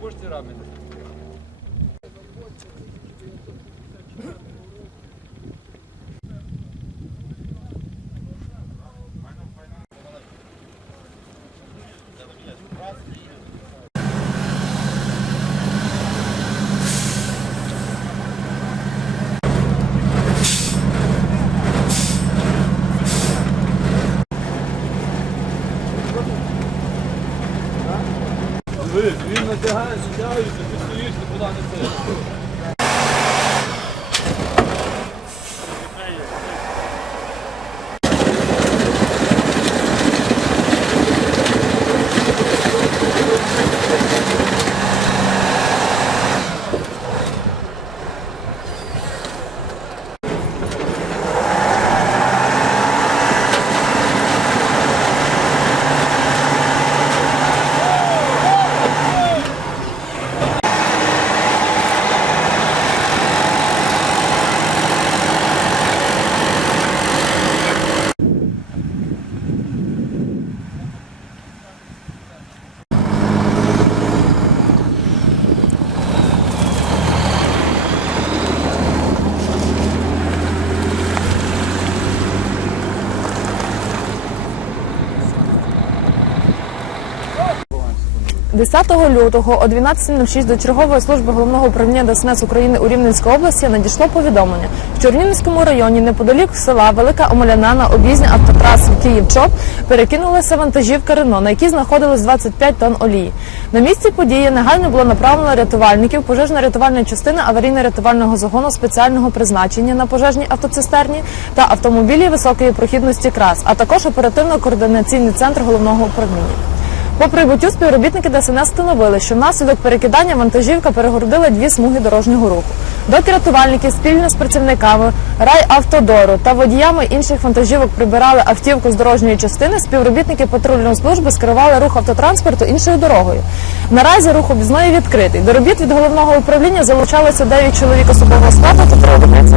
Можете рамен. Дивись, він натягає, натягується, ти стоїш, ти куди не це. 10 лютого о 12.06 до чергової служби головного управління ДСНС України у Рівненській області надійшло повідомлення, що в Рівненському районі неподалік села Велика Омеляна на об'їзні автотраси Київ-Чоп перекинулася вантажівка Рено, на якій знаходилось 25 тонн олії. На місці події негайно було направлено рятувальників, пожежно-рятувальної частини аварійно-рятувального загону спеціального призначення на пожежній автоцистерні та автомобілі високої прохідності КРАС, а також оперативно-координаційний центр головного управління. По прибуттю співробітники ДСНС встановили, що внаслідок перекидання вантажівка перегородила дві смуги дорожнього руху. Доки рятувальники спільно з працівниками райавтодору та водіями інших вантажівок прибирали автівку з дорожньої частини, співробітники патрульної служби скерували рух автотранспорту іншою дорогою. Наразі рух об'їзної відкритий. До робіт від головного управління залучалося 9 чоловік особового складу та три одиниці.